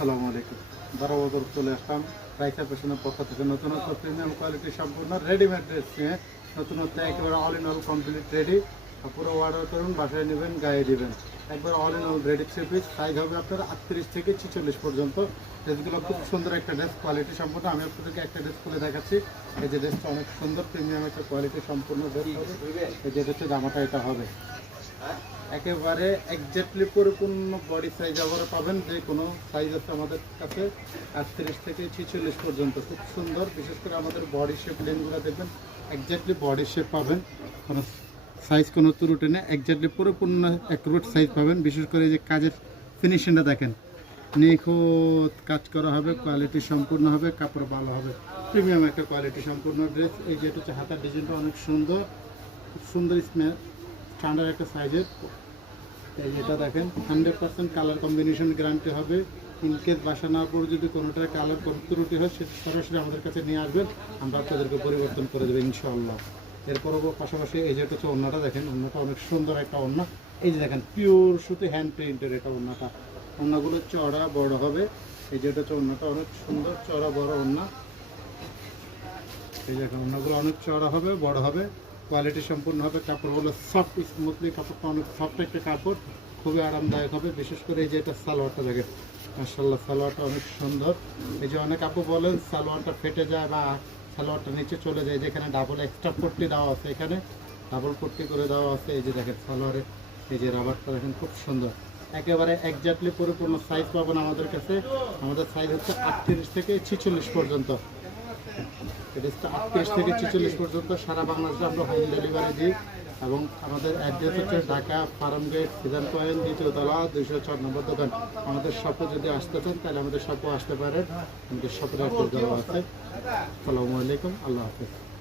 আসসালামু আলাইকুম। বরাবর চলে আসলাম রাইসা ফ্যাশনের পক্ষ থেকে নতুনত্ব প্রিমিয়াম কোয়ালিটি সম্পূর্ণ রেডিমেড ড্রেস নিয়ে। নতুনত্ব একেবারে all in all complete ready. পুরো অর্ডার করুন, বাসায় নেবেন, গায়ে দিবেন। একবার all in all ready three piece, size হবে আপনার 38 থেকে 46 পর্যন্ত। ড্রেসগুলো খুব সুন্দর একটা ড্রেস, কোয়ালিটি সম্পূর্ণ। আমি আপনাদেরকে একটা ড্রেস খুলে দেখাচ্ছি। এই যে ড্রেসটা অনেক সুন্দর প্রিমিয়াম একটা কোয়ালিটি সম্পূর্ণ ড্রেস হবে। এই যে হচ্ছে জামাটা এটা হবে একেবারে একজাক্টলি পরিপূর্ণ বডি সাইজ আবার পাবেন। যে কোনো সাইজ আছে আমাদের কাছে 38 থেকে 46 পর্যন্ত। খুব সুন্দর, বিশেষ করে আমাদের বডি শেপ লেনগুলো দেখবেন একজাক্টলি বডি শেপ পাবেন, কোনো সাইজ কোনো ত্রুটি নেই, একজাক্টলি পরিপূর্ণ অ্যাকুরেট সাইজ পাবেন। বিশেষ করে এই যে কাজের ফিনিশিংটা দেখেন, নিখুঁত কাজ করা হবে, কোয়ালিটি সম্পূর্ণ হবে, কাপড় ভালো হবে, প্রিমিয়াম একটা কোয়ালিটি সম্পূর্ণ ড্রেস। এই যেটা হচ্ছে হাতার ডিজাইনটা অনেক সুন্দর, খুব সুন্দর স্মেল, স্ট্যান্ডার্ড একটা সাইজের। এই যেটা দেখেন 100% কালার কম্বিনেশন গ্যারান্টি হবে। ইনকেস বাসা নেওয়ার পর যদি কোনোটা কালার ত্রুটি হয় সেটা সরাসরি আমাদের কাছে নিয়ে আসবেন, আমরা আপনাদেরকে পরিবর্তন করে দেবো ইনশাআল্লাহ। এরপর পাশাপাশি এই যেটা হচ্ছে ওড়নাটা দেখেন, ওড়নাটা অনেক সুন্দর একটা ওড়না। এই যে দেখেন পিওর সুতি হ্যান্ড প্রিন্টের এটা ওড়নাটা। ওড়নাগুলো চড়া বড় হবে। এই যেটা হচ্ছে ওড়নাটা অনেক সুন্দর চড়া বড় ওড়না। এই দেখেন ওড়নাগুলো অনেক চড়া হবে, বড় হবে, কোয়ালিটি সম্পূর্ণ হবে। কাপড়গুলো সফট স্মুথলি, কাপড়টা অনেক সফট একটা কাপড়, খুবই আরামদায়ক হবে। বিশেষ করে এই যে এটা সালোয়ারটা দেখেন, মাশাআল্লাহ সালোয়ারটা অনেক সুন্দর। এই যে অনেক আপু বলেন সালোয়ারটা ফেটে যায় বা সালোয়ারটা নিচে চলে যায়, যেখানে ডাবল এক্সট্রা পট্টি দেওয়া আছে, এখানে ডাবল পট্টি করে দেওয়া আছে। এই যে দেখেন সালোয়ারে এই যে রাবারটা দেখেন খুব সুন্দর, একেবারে একজাক্টলি পরিপূর্ণ সাইজ পাবেন আমাদের কাছে। আমাদের সাইজ হচ্ছে 38 থেকে 46 পর্যন্ত। ড্রেসটা 38 থেকে 46 পর্যন্ত সারা বাংলাদেশে আমরা হোম ডেলিভারি দিই। এবং আমাদের অ্যাড্রেস হচ্ছে Dhaka Farmgate, Season Point, 2য় তলা, 204 নম্বর দোকান। আমাদের শপে যদি আসতে চান তাহলে আমাদের শপেও আসতে পারেন। আমাদের শপের অ্যাড্রেস দেওয়া আছে। আসসালামু আলাইকুম, আল্লাহ হাফেজ।